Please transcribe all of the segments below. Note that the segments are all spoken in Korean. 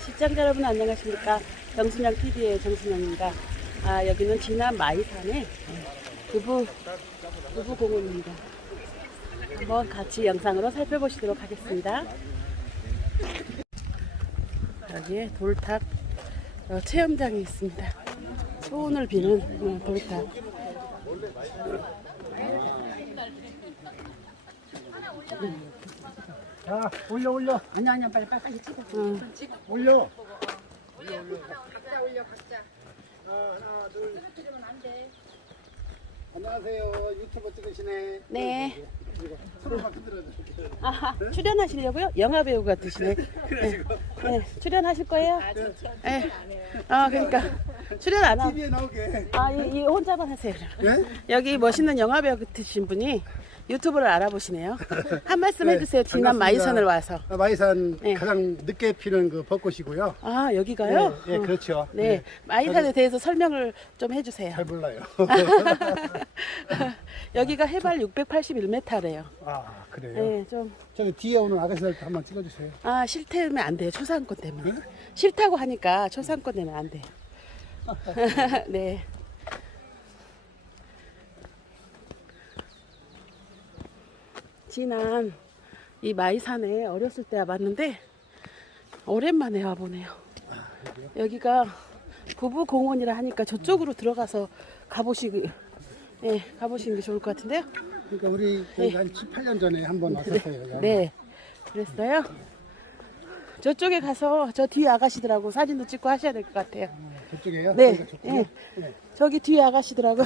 시청자 여러분 안녕하십니까. 정순영TV의 정순영입니다. 여기는 진안 마이산의 부부공원입니다. 한번 같이 영상으로 살펴보시도록 하겠습니다. 여기에 돌탑 체험장이 있습니다. 소원을 비는 돌탑. 자, 올려. 아니야, 빨리 찍어. 올려. 각자 올려, 각자. 하나, 둘. 쓰러뜨리면 안 돼. 안녕하세요. 유튜브 찍으시네. 네. 손만 흔들어 주세요. 출연하시려고요? 영화 배우 같으시네. 네, 출연하실 거예요? 네. 그러니까 출연 안 하고. TV에 나오게. 이 혼자만 하세요. 예? 여기 멋있는 영화 배우 같으신 분이 유튜브를 알아보시네요. 한 말씀 네, 해주세요. 진안 반갑습니다. 마이산을 와서. 마이산 네. 가장 늦게 피는 그 벚꽃이고요. 여기가요? 네, 그렇죠. 네, 마이산에 대해서 설명을 좀 해주세요. 잘 몰라요. 여기가 해발 681m래요. 그래요? 네, 좀. 저기 뒤에 오는 아가씨들도 한번 찍어주세요. 싫다면 안 돼요. 초상권 때문에. 싫다고 하니까 초상권 때문에 안 돼요. 네. 진안 이 마이산에 어렸을 때 와봤는데 오랜만에 와보네요. 여기가 부부공원이라 하니까 저쪽으로 들어가서 가보시는 게 좋을 것 같은데요. 그러니까 우리 한 7, 8년 전에 한번 왔었어요. 네, 그랬어요. 저쪽에 가서 저 뒤에 아가씨들하고 사진도 찍고 하셔야 될 것 같아요. 저쪽에요? 네, 저쪽이요? 네. 네. 저기 뒤에 아가씨들하고.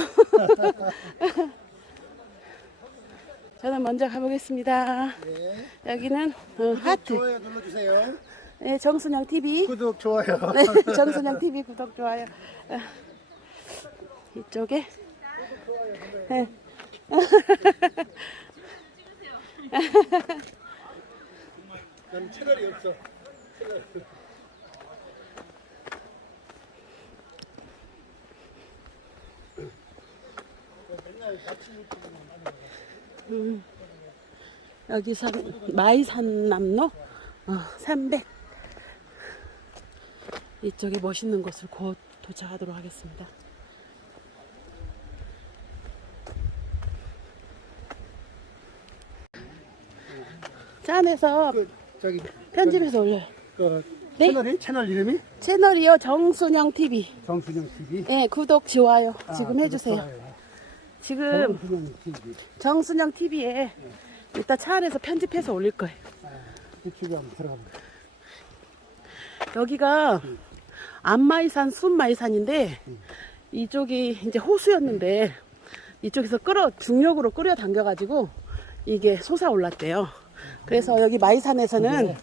저는 먼저 가보겠습니다. 네. 여기는 하트. 좋아요 눌러주세요. 네, 정순영TV. 구독, 좋아요. 네, 정순영TV 구독, 좋아요. 이쪽에. 네. 난 채널이 없어. 여기서 마이산남로 300 이쪽에 멋있는 곳을 곧 도착하도록 하겠습니다. 차 안에서 저기 편집해서 올려요. 네? 채널 이름이 채널이요, 정순영TV. 정순영 TV. 네, 구독, 좋아요 지금 해주세요. 좋아요. 지금 정순영 TV. 정순영TV에 이따 차 안에서 편집해서 올릴 거예요. 유튜브 한번 들어가 보세요. 여기가 안마이산, 순마이산인데 이쪽이 이제 호수였는데 이쪽에서 중력으로 끌어 당겨가지고 이게 솟아올랐대요. 그래서 여기 마이산에서는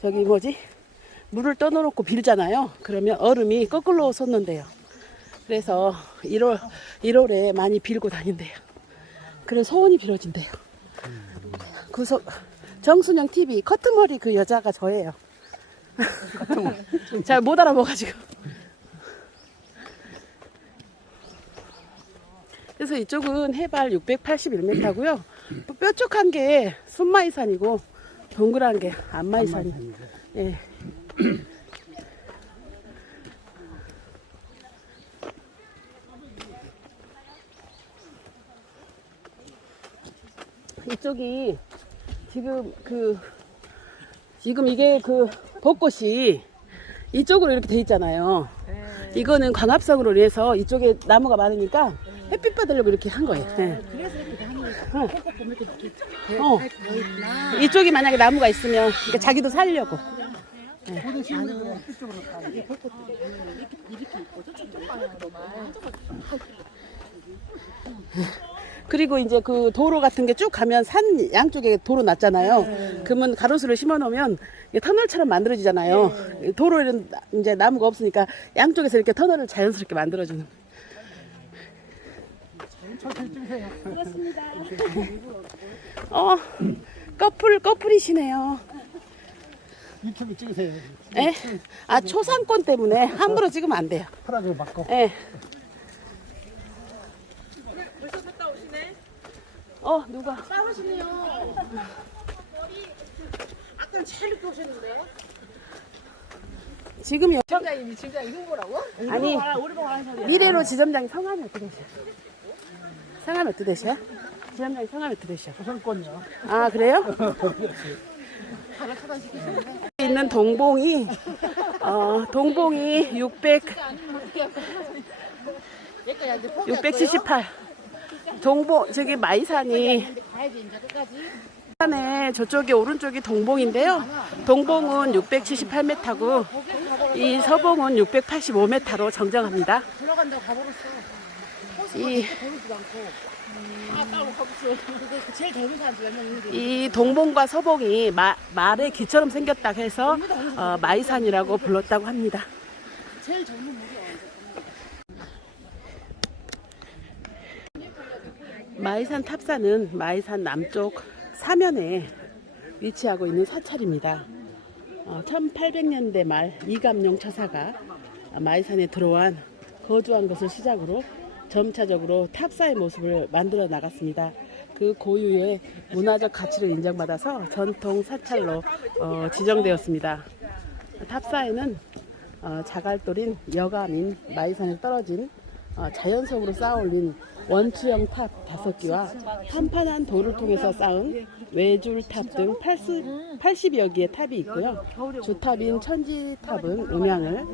저기 물을 떠놓고 빌잖아요. 그러면 얼음이 거꾸로 솟는데요. 그래서 1월에 많이 빌고 다닌대요. 그런 소원이 빌어진대요. 정순영TV 커트머리 그 여자가 저예요. 잘 못 알아봐가지고. 그래서 이쪽은 해발 681m고요. 뾰족한 게 순마이산이고 동그란 게 안마이산이. 예. 이쪽이 지금 이게 벚꽃이 이쪽으로 이렇게 돼 있잖아요. 이거는 광합성으로 인해서 이쪽에 나무가 많으니까 햇빛 받으려고 이렇게 한 거예요. 네. 그래서 이렇게 하는 거야. 벚꽃 보면 이렇게 있구나. 이쪽이 만약에 나무가 있으면 그러니까 자기도 살려고. 그리고 이제 그 도로 같은 게 쭉 가면 산 양쪽에 도로 났잖아요. 그러면 가로수를 심어 놓으면 터널처럼 만들어지잖아요. 도로에는 이제 나무가 없으니까 양쪽에서 이렇게 터널을 자연스럽게 만들어주는. 그렇습니다. 커플이시네요. 유튜브 찍으세요. 예? 초상권 때문에 함부로 찍으면 안 돼요. 파라저 맞고. 예. 벌써 갔다 오시네? 누가? 싸우시네요. 아까 제일 늦게 오셨는데. 지금 지점장님이 지금 이거 뭐라고? 아니 미래로 지점장이 성함이 어떻게 되셔? 성함이 어떻게 되셔? 지점장이 성함이 어떻게 되셔? 조선권요. 아 그래요? 있는 동봉이 동봉이 678 동봉 저기 마이산이 가야지 이제 끝까지. 산에 저쪽이 오른쪽이 동봉인데요. 동봉은 678m고 이 서봉은 685m로 정정합니다. 들어간다고 가버렸어. 이, 보이지도 않고. 아까워 가버렸어. 그게 제일 젊은 사람들 몇 명인데. 이 동봉과 서봉이 말의 귀처럼 생겼다고 해서 마이산이라고 불렀다고 합니다. 제일 젊은 무리야. 마이산 탑사는 마이산 남쪽 사면에 위치하고 있는 사찰입니다. 1800년대 말 이감용 처사가 마이산에 들어와 거주한 것을 시작으로 점차적으로 탑사의 모습을 만들어 나갔습니다. 그 고유의 문화적 가치를 인정받아서 전통 사찰로 지정되었습니다. 탑사에는 자갈돌인 여감인 마이산에 떨어진 자연석으로 쌓아올린 원추형 탑 5개와 판판한 돌을 통해서 쌓은 외줄탑 등 80여 개의 탑이 있고요. 주탑인 천지탑은 음양을,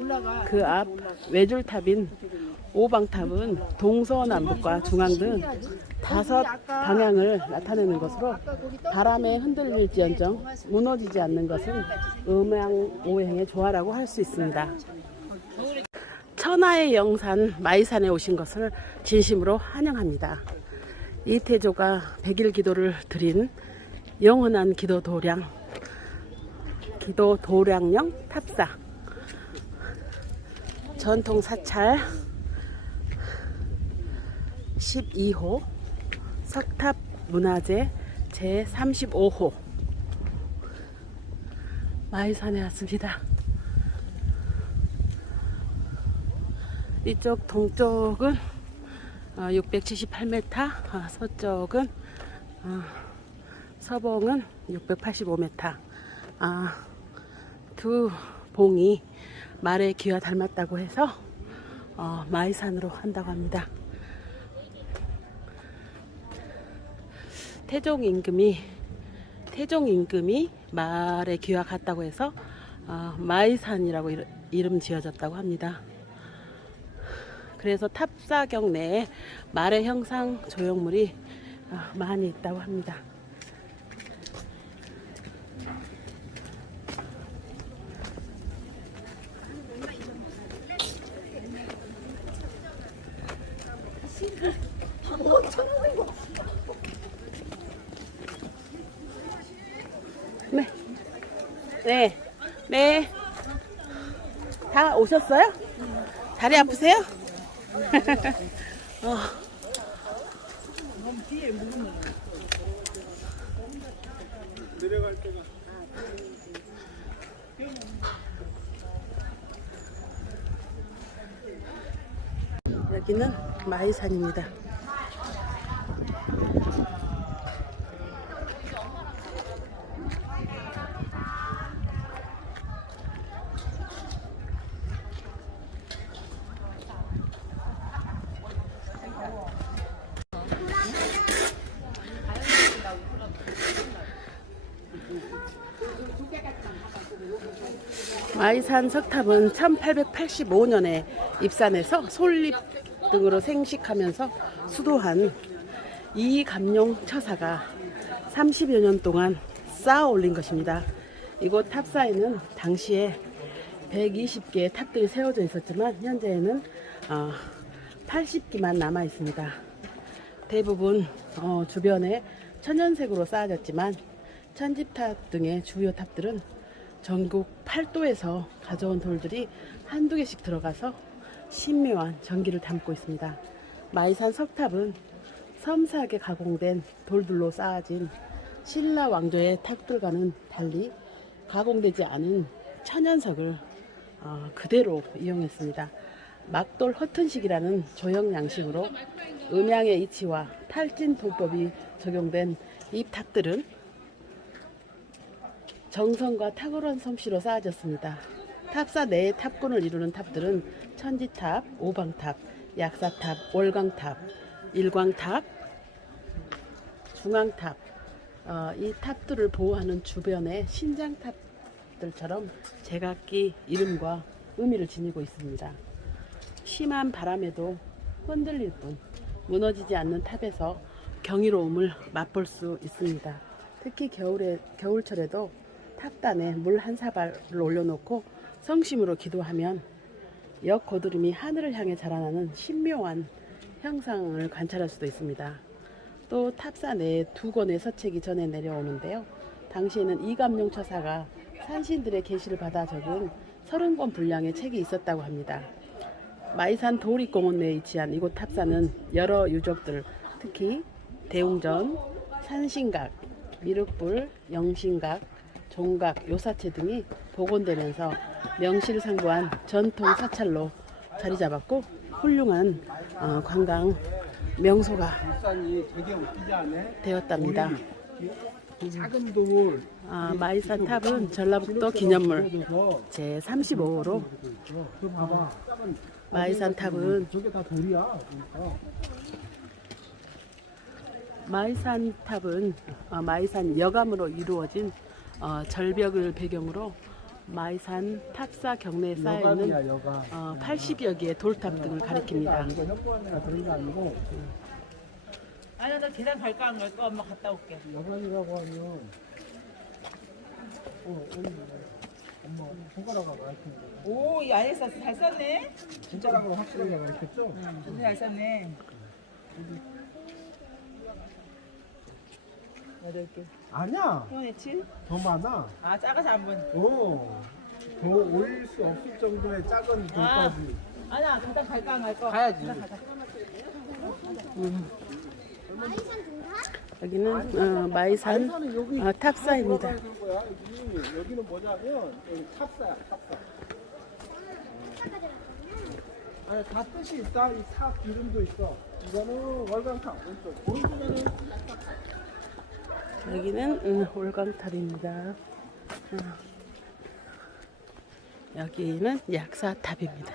그 앞 외줄탑인 오방탑은 동서남북과 중앙 등 5 방향을 나타내는 것으로 바람에 흔들릴지언정 무너지지 않는 것은 음양오행의 조화라고 할 수 있습니다. 천하의 영산 마이산에 오신 것을 진심으로 환영합니다. 이태조가 100일 기도를 드린 영원한 기도 도량령 탑사 전통 사찰 12호 석탑 문화재 제35호 마이산에 왔습니다. 이쪽 동쪽은 678m, 서쪽은 서봉은 685m. 두 봉이 말의 귀와 닮았다고 해서 마이산으로 한다고 합니다. 태종 임금이 말의 귀와 같다고 해서 마이산이라고 이름 지어졌다고 합니다. 그래서 탑사경 내에 말의 형상 조형물이 많이 있다고 합니다. 네. 다 오셨어요? 다리 아프세요? 내려갈 때가 여기는 마이산입니다. 마이산 석탑은 1885년에 입산해서 솔잎 등으로 생식하면서 수도한 이감용 처사가 30여 년 동안 쌓아 올린 것입니다. 이곳 탑사에는 당시에 120개의 탑들이 세워져 있었지만 현재에는 80기만 남아 있습니다. 대부분 주변에 천연색으로 쌓아졌지만 천지탑 등의 주요 탑들은 전국 8도에서 가져온 돌들이 한두 개씩 들어가서 신묘한 전기를 담고 있습니다. 마이산 석탑은 섬세하게 가공된 돌들로 쌓아진 신라 왕조의 탑들과는 달리 가공되지 않은 천연석을 그대로 이용했습니다. 막돌 허튼식이라는 조형 양식으로 음양의 이치와 탈진 도법이 적용된 이 탑들은 정성과 탁월한 솜씨로 쌓아졌습니다. 탑사 내의 탑군을 이루는 탑들은 천지탑, 오방탑, 약사탑, 월광탑, 일광탑, 중앙탑, 이 탑들을 보호하는 주변의 신장탑들처럼 제각기 이름과 의미를 지니고 있습니다. 심한 바람에도 흔들릴 뿐 무너지지 않는 탑에서 경이로움을 맛볼 수 있습니다. 특히 겨울철에도 탑단에 물 한 사발을 올려놓고 성심으로 기도하면 역 고드름이 하늘을 향해 자라나는 신묘한 형상을 관찰할 수도 있습니다. 또 탑사 내에 두 권의 서책이 전해 내려오는데요. 당시에는 이감룡 처사가 산신들의 계시를 받아 적은 30권 분량의 책이 있었다고 합니다. 마이산 도립공원 내에 위치한 이곳 탑사는 여러 유적들, 특히 대웅전, 산신각, 미륵불, 영신각, 종각, 요사체 등이 복원되면서 명실상부한 전통 사찰로 자리 잡았고 훌륭한 관광 명소가 되었답니다. 작은 돌. 마이산 탑은 전라북도 기념물 제35호로 마이산 탑은 저게 다 돌이야. 그러니까. 마이산 탑은 마이산 여감으로 이루어진 절벽을 배경으로 마이산 탑사 경내에 쌓여있는 여감이야, 여감. 80여 개의 돌탑 등을 가리킵니다. 이거 현보안내가 그런 게 아니고 아니 나 계단 갈까 안 갈까 엄마 갔다 올게. 여감이라고 하면 엄마 손가락하고 가르치는 거. 오, 이 안에 쌌어. 잘 쌌네. 진짜라고 확실하게 가르쳤죠? 진짜 잘 쌌네. 8개. 아니야. 형의 7? 더 많아. 아, 작아서 안 본. 더 올릴 수 없을 정도의 작은 돌까지. 아니야, 계단 갈까 안 갈까? 가야지. 여기는 마이산 탑사입니다. 여기는 뭐냐면 여기 탑사야, 탑사. 아니 다 뜻이 있다. 이 탑 이름도 있어. 이거는 월광탑. 오른쪽에는 여기는 올광탑입니다. 여기는 약사탑입니다.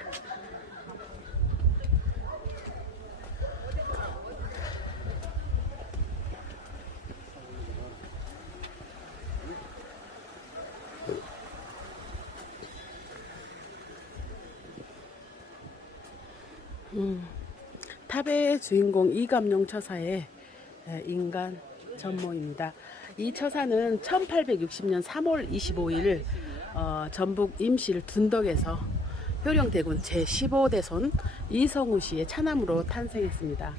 탑의 주인공 이감룡 처사의 인간 전모입니다. 이 처사는 1860년 3월 25일 전북 임실 둔덕에서 효령대군 제15대손 이성우 씨의 차남으로 탄생했습니다.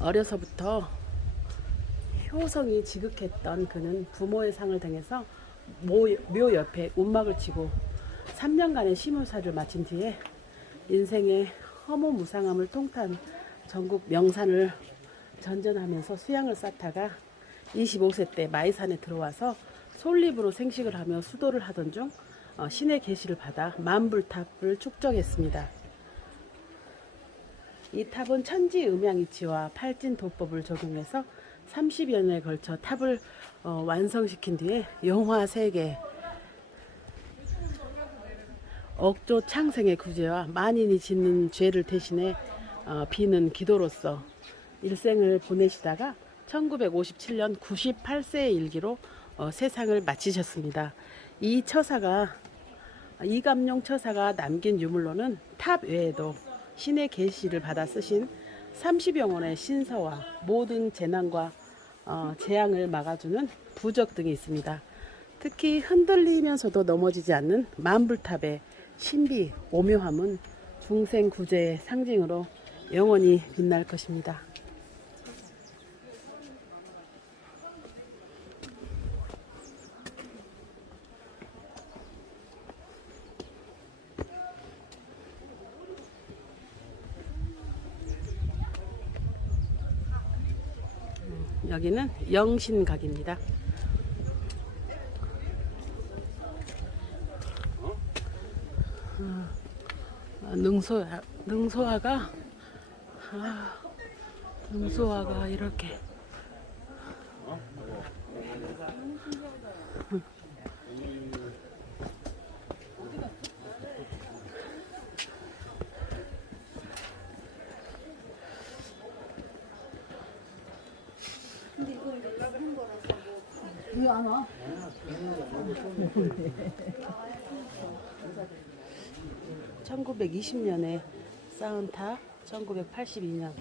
어려서부터 효성이 지극했던 그는 부모의 상을 당해서 묘 옆에 운막을 치고 3년간의 시무사를 마친 뒤에 인생의 허무무상함을 통탄 전국 명산을 전전하면서 수양을 쌓다가 25세 때 마이산에 들어와서 솔잎으로 생식을 하며 수도를 하던 중 신의 계시를 받아 만불탑을 축적했습니다. 이 탑은 천지음양이치와 팔진도법을 적용해서 30여 년에 걸쳐 탑을 완성시킨 뒤에 용화 3개, 억조 창생의 구제와 만인이 짓는 죄를 대신해 비는 기도로서 일생을 보내시다가 1957년 98세의 일기로 세상을 마치셨습니다. 이 처사가 이감룡 처사가 남긴 유물로는 탑 외에도 신의 계시를 받아 쓰신 30여 권의 신서와 모든 재난과 재앙을 막아주는 부적 등이 있습니다. 특히 흔들리면서도 넘어지지 않는 만불탑의 신비, 오묘함은 중생 구제의 상징으로 영원히 빛날 것입니다. 여기는 영신각입니다. 능소화가 이렇게 않아. 1920년에 쌓은 탑, 1982년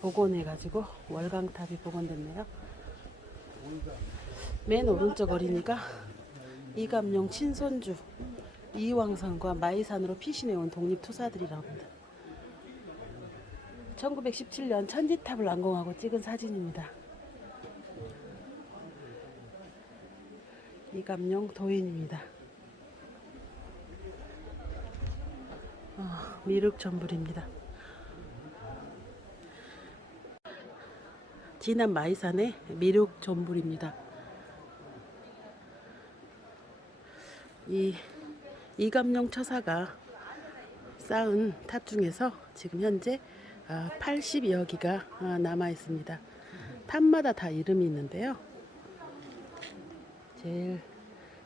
복원해가지고 월광탑이 복원됐네요. 맨 오른쪽 어린이가 이감룡 친손주 이왕산과 마이산으로 피신해온 독립투사들이라고 합니다. 1917년 천지탑을 완공하고 찍은 사진입니다. 이감룡 도인입니다. 미륵전불입니다. 진안 마이산의 미륵전불입니다. 이 이감룡 처사가 쌓은 탑 중에서 지금 현재 80여 기가 남아 있습니다. 탑마다 다 이름이 있는데요. 제일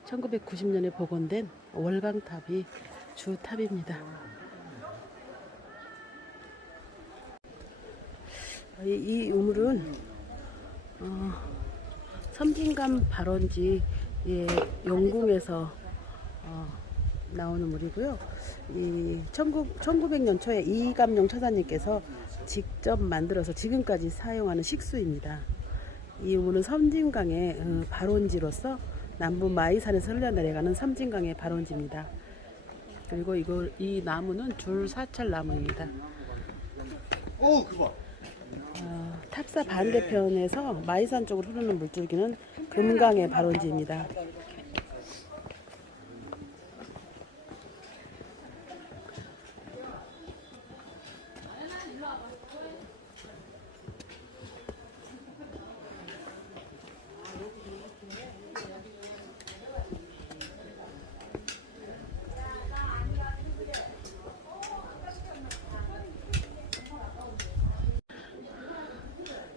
1990년에 복원된 월광탑이 주 탑입니다. 이 우물은 섬진강 발원지의 용궁에서 나오는 물이고요. 이 1900년 초에 이감룡 처사님께서 직접 만들어서 지금까지 사용하는 식수입니다. 이 우물은 섬진강의 발원지로서 남부 마이산에서 흘러내려가는 섬진강의 발원지입니다. 그리고 이 나무는 줄사철 나무입니다. 탑사 반대편에서 마이산 쪽으로 흐르는 물줄기는 금강의 발원지입니다.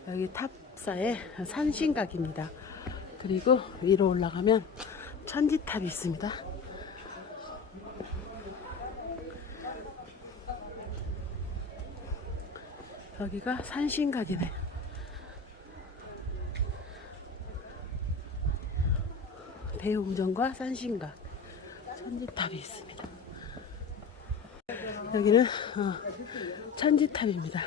여기 탑사의 산신각입니다. 그리고 위로 올라가면 천지탑이 있습니다. 여기가 산신각이네. 대웅전과 산신각, 천지탑이 있습니다. 여기는 천지탑입니다.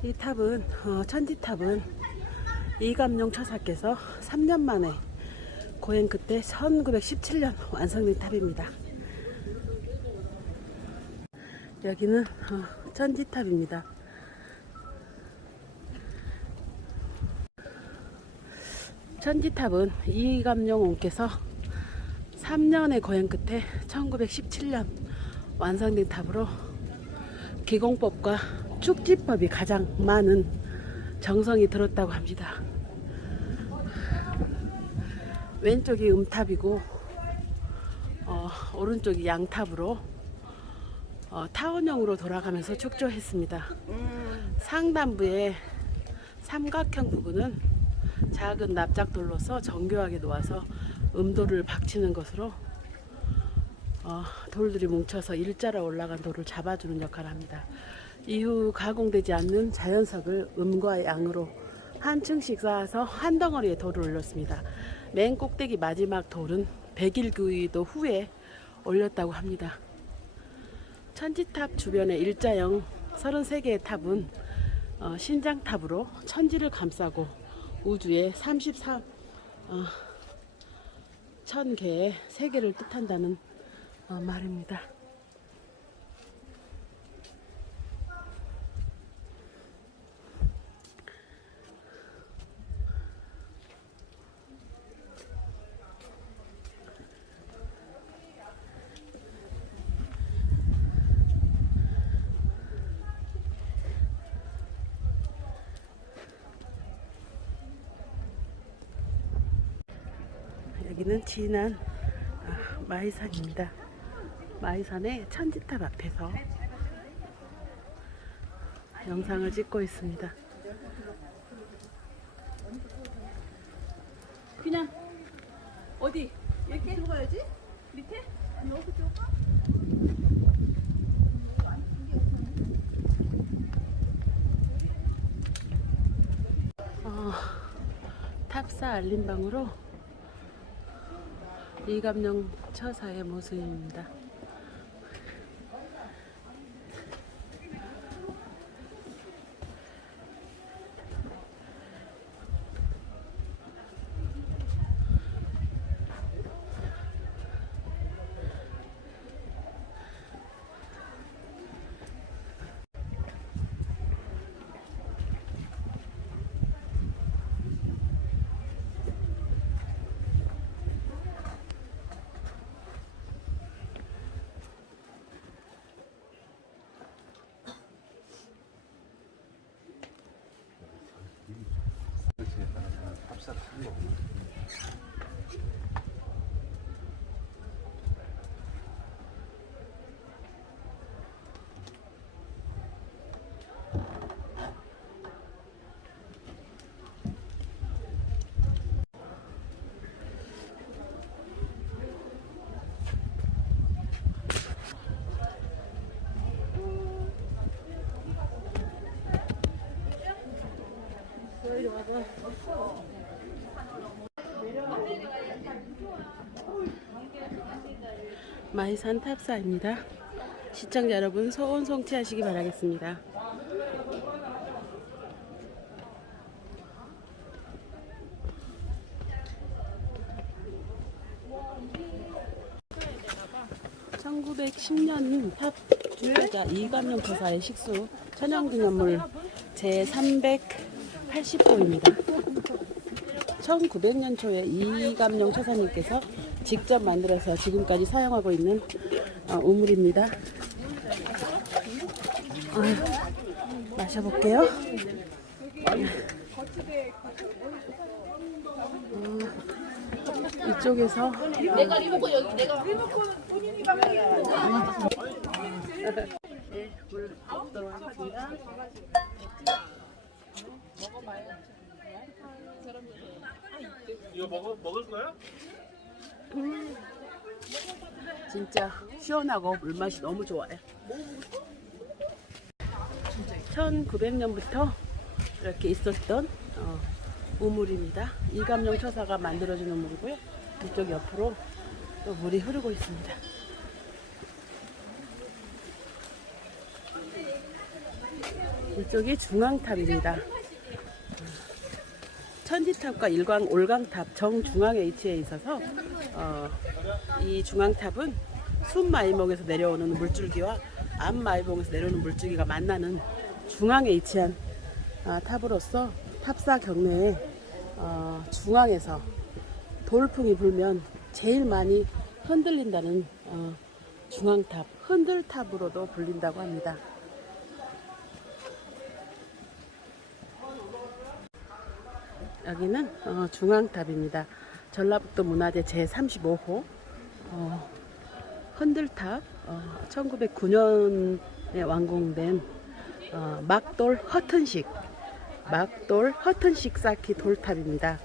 이 탑은 천지탑은 이감룡 처사께서 3년 만에 고행 끝에 1917년 완성된 탑입니다. 여기는 천지탑입니다. 천지탑은 이감룡 왕께서 3년의 고행 끝에 1917년 완성된 탑으로 기공법과 축지법이 가장 많은 정성이 들었다고 합니다. 왼쪽이 음탑이고 오른쪽이 양탑으로 타원형으로 돌아가면서 축조했습니다. 상단부의 삼각형 부분은 작은 납작돌로서 정교하게 놓아서 음돌을 박치는 것으로 돌들이 뭉쳐서 일자로 올라간 돌을 잡아주는 역할을 합니다. 이후 가공되지 않는 자연석을 음과 양으로 한 층씩 쌓아서 한 덩어리에 돌을 올렸습니다. 맨 꼭대기 마지막 돌은 100일 규도 후에 올렸다고 합니다. 천지탑 주변의 일자형 33개의 탑은 신장탑으로 천지를 감싸고 우주에 34,000개의 세계를 뜻한다는 말입니다. 여기는 진안 마이산입니다. 마이산의 천지탑 앞에서 영상을 찍고 있습니다. 그냥 어디 이렇게 들어가야지? 밑에? 여기 들어가? 탑사 알림방으로 이감령 처사의 모습입니다. 마이산 탑사입니다. 시청자 여러분 소원 성취하시기 바라겠습니다. (1910년) 탑 주여자 이감령 처사의 식수 천연기념물 제380호입니다. 1900년 초에 이감령 처사님께서 직접 만들어서 지금까지 사용하고 있는 우물입니다. 마셔볼게요. 이쪽에서 내가 리모컨 여기 내가 네, 물 넣도록 하겠습니다. 이거 먹을 거야? 진짜 시원하고 물맛이 너무 좋아요. 1900년부터 이렇게 있었던 우물입니다. 이감령 처사가 만들어준 우물이고요. 이쪽 옆으로 또 물이 흐르고 있습니다. 이쪽이 중앙탑입니다. 천지탑과 올강탑 정중앙에 위치해 있어서 이 중앙탑은 순마이봉에서 내려오는 물줄기와 앞마이봉에서 내려오는 물줄기가 만나는 중앙에 위치한 탑으로서 탑사 경내에 중앙에서 돌풍이 불면 제일 많이 흔들린다는 중앙탑, 흔들탑으로도 불린다고 합니다. 여기는 중앙탑입니다. 전라북도 문화재 제35호 흔들탑, 1909년에 완공된 막돌 허튼식 쌓기 돌탑입니다.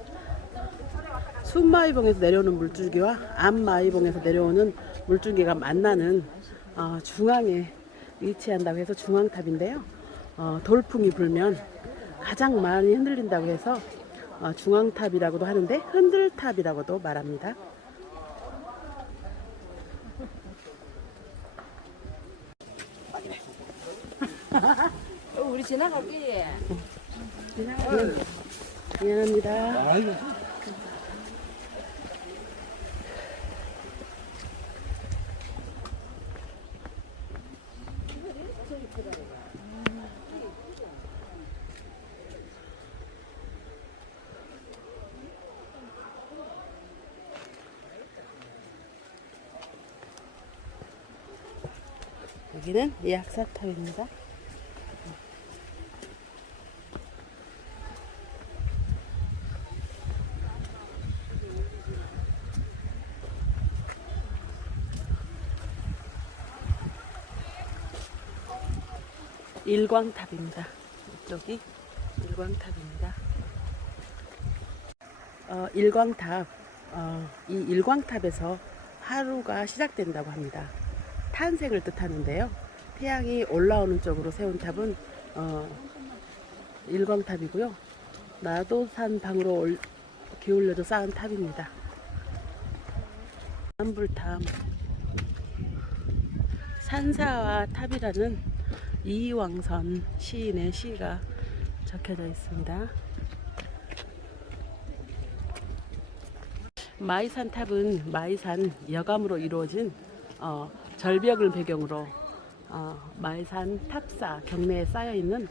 순마이봉에서 내려오는 물줄기와 앞마이봉에서 내려오는 물줄기가 만나는 중앙에 위치한다고 해서 중앙탑인데요. 돌풍이 불면 가장 많이 흔들린다고 해서 중앙탑이라고도 하는데 흔들탑이라고도 말합니다. 우리 지나갈게. 미안합니다. 여기는 예약사탑입니다. 일광탑입니다. 이쪽이 일광탑입니다. 일광탑, 이 일광탑에서 하루가 시작된다고 합니다. 탄생을 뜻하는데요. 태양이 올라오는 쪽으로 세운 탑은 일광탑이고요. 나도산 방으로 기울여져 쌓은 탑입니다. 안불탑. 산사와 탑이라는 이왕선 시인의 시가 적혀져 있습니다. 마이산 탑은 마이산 여감으로 이루어진 절벽을 배경으로 마이산 탑사 경내에 쌓여있는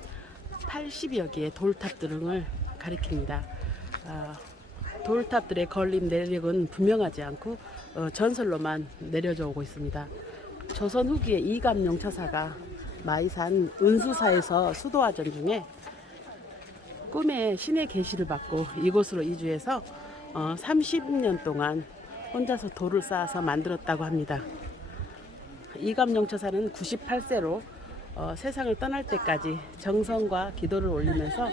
80여 개의 돌탑 등을 가리킵니다. 돌탑들의 건립 내력은 분명하지 않고 전설로만 내려져 오고 있습니다. 조선 후기에 이감용 처사가 마이산 은수사에서 수도화전 중에 꿈에 신의 계시를 받고 이곳으로 이주해서 30년 동안 혼자서 돌을 쌓아서 만들었다고 합니다. 이감용 처사는 98세로 세상을 떠날 때까지 정성과 기도를 올리면서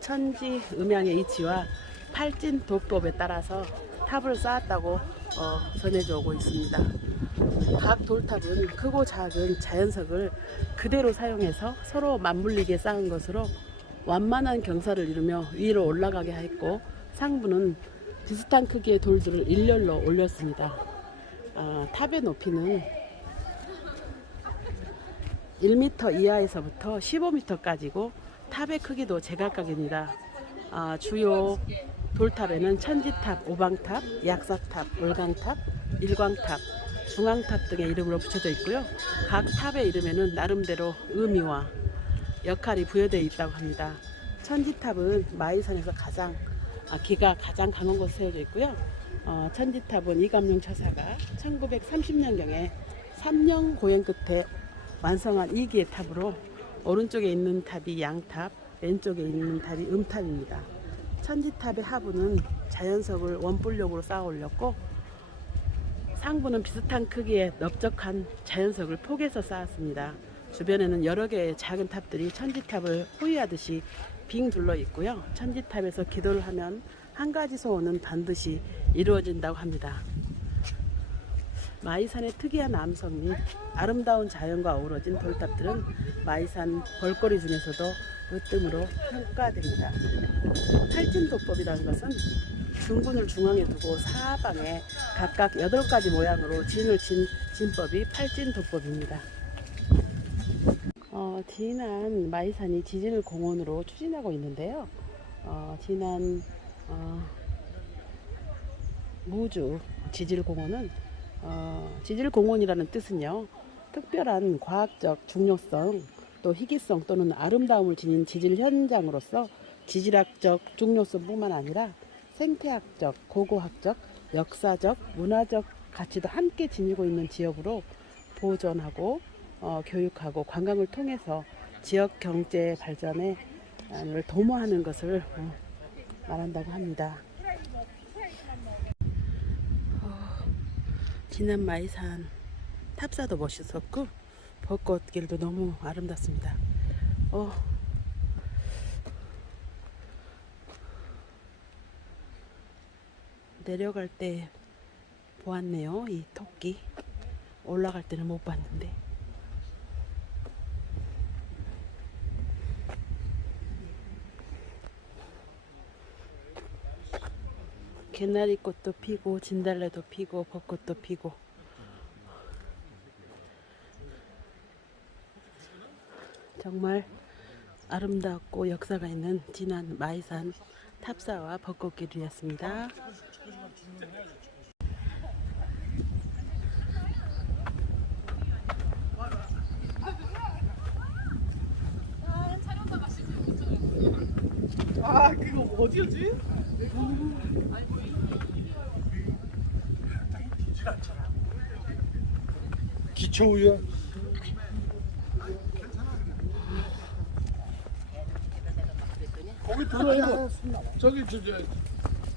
천지 음양의 이치와 팔진 도법에 따라서 탑을 쌓았다고 전해져 오고 있습니다. 각 돌탑은 크고 작은 자연석을 그대로 사용해서 서로 맞물리게 쌓은 것으로 완만한 경사를 이루며 위로 올라가게 했고, 상부는 비슷한 크기의 돌들을 일렬로 올렸습니다. 탑의 높이는 1m 이하에서부터 15m까지고 탑의 크기도 제각각입니다. 주요 돌탑에는 천지탑, 오방탑, 약사탑, 월광탑, 일광탑, 중앙탑 등의 이름으로 붙여져 있고요. 각 탑의 이름에는 나름대로 의미와 역할이 부여되어 있다고 합니다. 천지탑은 마이산에서 기가 가장 강한 곳에 세워져 있고요. 천지탑은 이감용 처사가 1930년경에 3년 고행 끝에 완성한 2기의 탑으로 오른쪽에 있는 탑이 양탑, 왼쪽에 있는 탑이 음탑입니다. 천지탑의 하부는 자연석을 원뿔력으로 쌓아 올렸고, 상부는 비슷한 크기의 넓적한 자연석을 폭에서 쌓았습니다. 주변에는 여러 개의 작은 탑들이 천지탑을 호위하듯이 빙 둘러 있고요. 천지탑에서 기도를 하면 한 가지 소원은 반드시 이루어진다고 합니다. 마이산의 특이한 암석 및 아름다운 자연과 어우러진 돌탑들은 마이산 볼거리 중에서도 으뜸으로 평가됩니다. 팔진도법이라는 것은 중군을 중앙에 두고 사방에 각각 8가지 모양으로 진을 친 진법이 팔진도법입니다. 진안 마이산이 지질 공원으로 추진하고 있는데요. 진안 무주 지질공원은 지질공원이라는 뜻은요, 특별한 과학적 중요성, 또 희귀성 또는 아름다움을 지닌 지질 현장으로서 지질학적 중요성뿐만 아니라 생태학적, 고고학적, 역사적, 문화적 가치도 함께 지니고 있는 지역으로 보존하고 교육하고 관광을 통해서 지역 경제 발전에 도모하는 것을 말한다고 합니다. 진안 마이산 탑사도 멋있었고 벚꽃길도 너무 아름답습니다. 내려갈 때 보았네요. 이 토끼 올라갈 때는 못 봤는데. 개나리꽃도 피고 진달래도 피고 벚꽃도 피고, 정말 아름답고 역사가 있는 진안 마이산 탑사와 벚꽃길이었습니다. 그거 어디였지? 기초우유. 거기 들어야 저기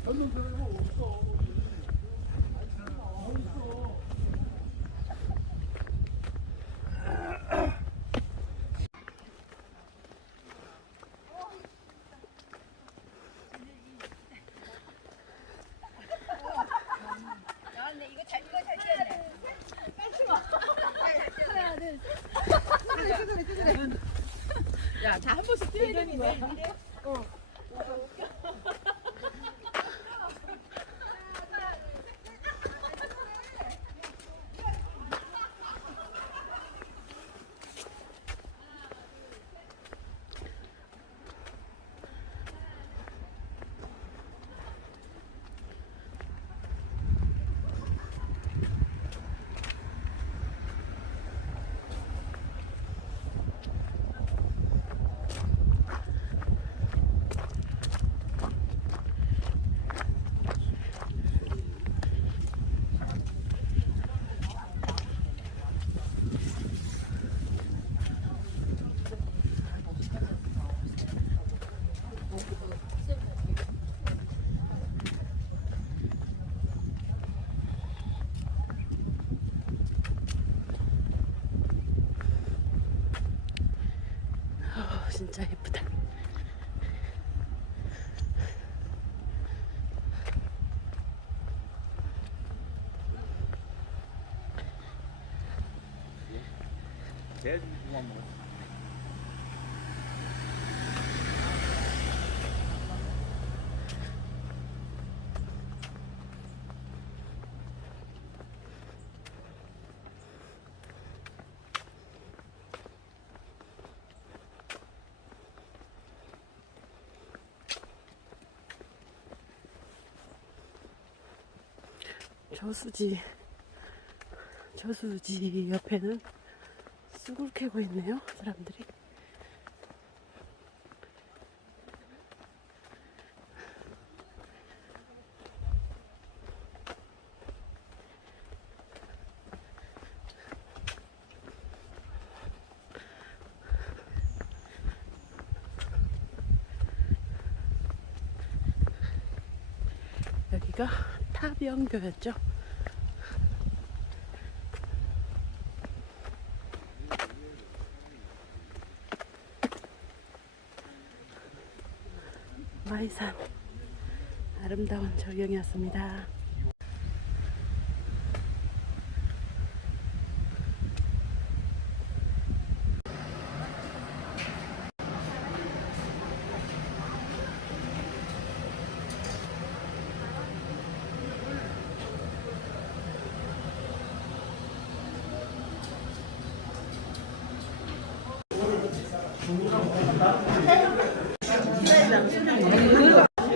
전동 들어가 없어. 야, 다 한 번씩 뛰어야 되는 거야. 진짜 예쁘다. 저수지 옆에는 쑥을 캐고 있네요, 사람들이. 여기가 타비언교였죠. 마이산 아름다운 절경이었습니다.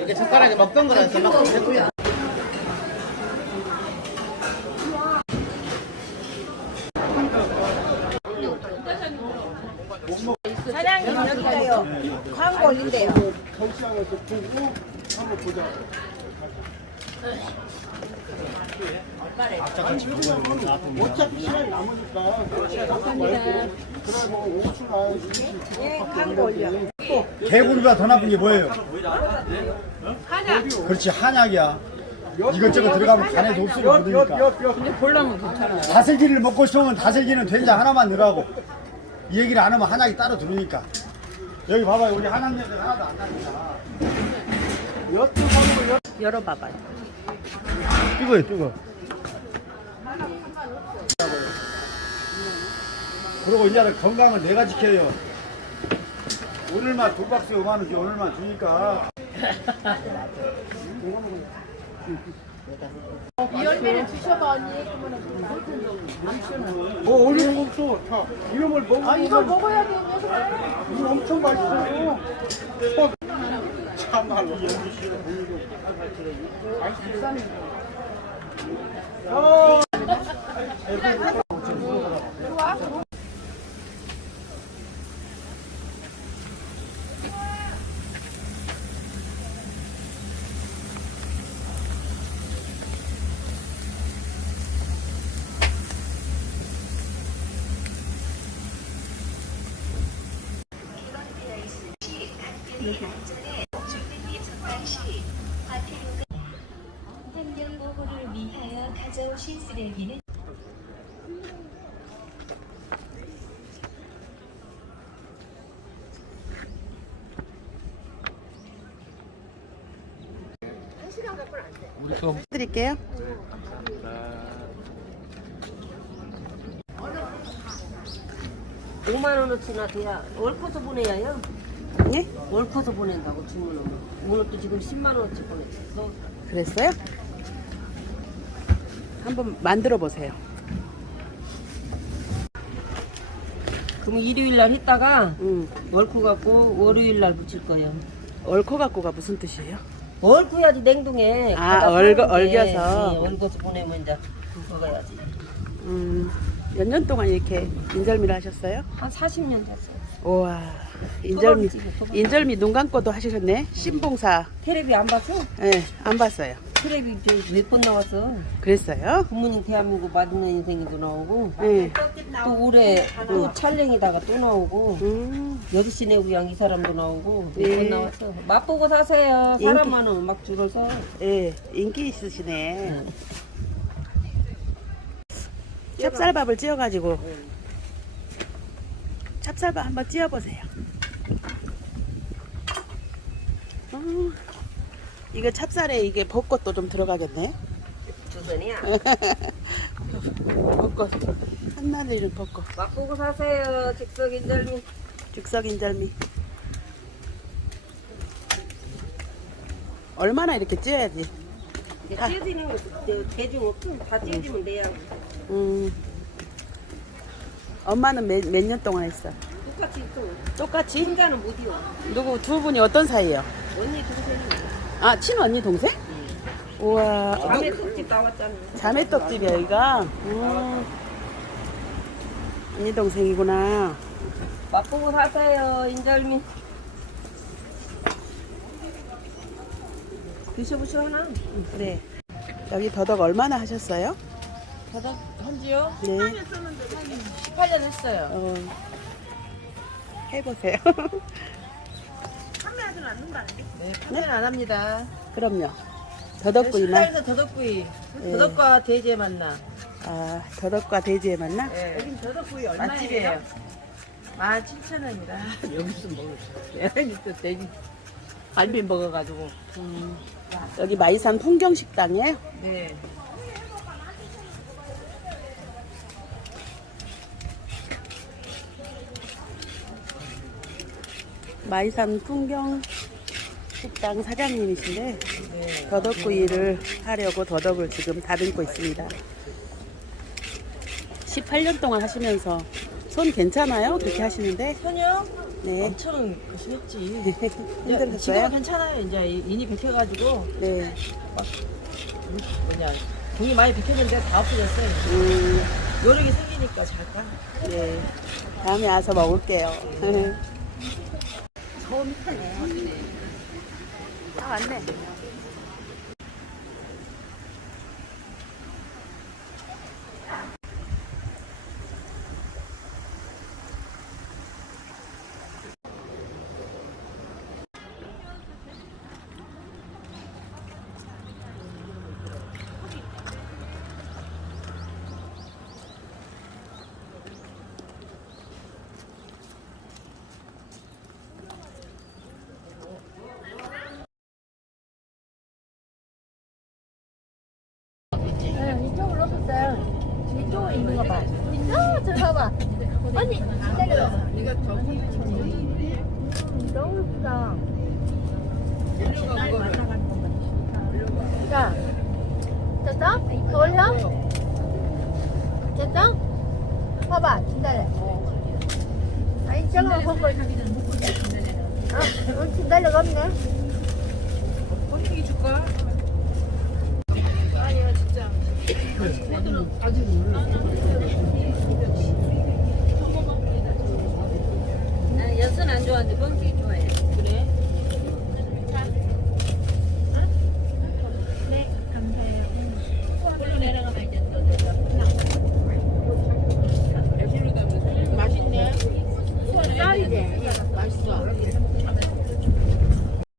이게 젓가락에 먹던 거라서 막 사장님 여기가요. 광고 올린대요. 경시장에서 보고 한번 보자. 어차피 시간이 남으니까 그러고 5층 가야지. 예, 광고 올려. 개구리가 더 나쁜 게 뭐예요? 그렇지, 한약이야. 이것저것 들어가면 간에 독소를 묻으니까. 근데 볼라면 괜찮아. 다슬기를 먹고 싶으면 다슬기는 된장 하나만 넣으라고. 이 얘기를 안 하면 한약이 따로 들어오니까. 여기 봐봐요, 우리 한약 냄새 하나도 안 나니까. 열어봐봐요. 뜨거워요, 뜨거. 그리고 이제 건강을 내가 지켜요. 오늘만 2박스 5만원씩 오늘만 주니까. 열매를 주셔봐 언니. 올리는 것도 다 이런 걸 먹으면 이거 먹어야 되는데 그래. 이거 엄청 맛있어요. 참말로 연기 씨는 보이고 아주 비싸네. 환경 보호를 위하여 가져오신 쓰레기는 드릴게요. (5만 원어치나 돼야 올 것도 보내야요. 예? 월커서 보낸다고 주문을. 오늘도 지금 10만 원어치 보냈어. 그랬어요? 한번 만들어 보세요. 그럼 일요일 날 했다가 월코 갖고 월요일 날 붙일 거예요. 얼코 갖고가 무슨 뜻이에요? 얼고야지 냉동에. 아, 갖다 얼거- 사는데, 얼겨서. 예, 얼거서 보내면 이제 먹어야지. 몇 년 동안 이렇게 인절미를 하셨어요? 한 40년 됐어요. 우와, 인절미, 토박이지, 인절미 눈 감고도 하시셨네? 신봉사. 테레비 안 봤어? 예, 안 봤어요. 테레비 몇 번 나왔어. 그랬어요? 굿모닝 대한민국 맛있는 인생에도 나오고 예. 또 올해 또 촬영이다가 또 나오고 6시 내 고향 이 사람도 나오고 몇 번 예. 나왔어. 맛보고 사세요. 사람 인기- 많으면 막 줄을 서. 예, 인기 있으시네. 찹쌀밥을 찌어가지고. 찹쌀밥 한번 찌어보세요. 이거 찹쌀에 이게 벚꽃도 좀 들어가겠네. 주선이야. 벚꽃. 한나들은 벚꽃. 맛보고 사세요. 즉석 인절미. 즉석 인절미. 얼마나 이렇게 찌어야지. 찌어지는 거 대중 없음. 다 찌어지면 돼야. 엄마는 몇 년 동안 했어? 똑같이 또 똑같이? 혼자는 못 이어. 누구 두 분이 어떤 사이예요? 언니 동생이 아, 친언니 동생? 우와. 밤에 떡집 나왔잖아. 자매떡집이야 여기가. 언니 동생이구나. 맛보고 사세요. 인절미. 드셔보시오 하나. 네. 여기 더덕 얼마나 하셨어요? 더덕 한지요? 네. 18년 했어요. 해보세요. 네, 판매는 안 합니다. 그럼요. 더덕구이만. 식당에서 더덕구이. 네. 더덕과 돼지의 만나. 아, 더덕과 돼지의 만나? 네. 여긴 더덕구이 얼마예요? 맛집이에요. 17,000원입니다. 여기서 먹었어요. 또 돼지 갈비 먹어가지고. 여기 마이산 풍경식당이에요? 네. 마이산 풍경식당 사장님이신데 더덕구이를 하려고 더덕을 지금 다듬고 있습니다. 18년 동안 하시면서 손 괜찮아요? 그렇게 하시는데? 손요? 네. 엄청 심했지. 힘들었어요? 지금은 괜찮아요. 이제 인이 백혀가지고 네. 뭐냐 돈이 많이 백혔는데 다 없어졌어요. 요령이 생기니까 잘까? 네. 다음에 와서 먹을게요. 다 왔네. 이쪽으로 오셨어요. 이쪽으로 있는 거 봐. 저 봐봐. 언니 기다려. 너무 예쁘다. 자, 됐어? 더 올려? 됐어? 봐봐, 기다려. 아니, 저거 보고. 아, 기다려가 없네. 본인이 줄까? 나는 엿은 안 좋아하는데 뻥튀기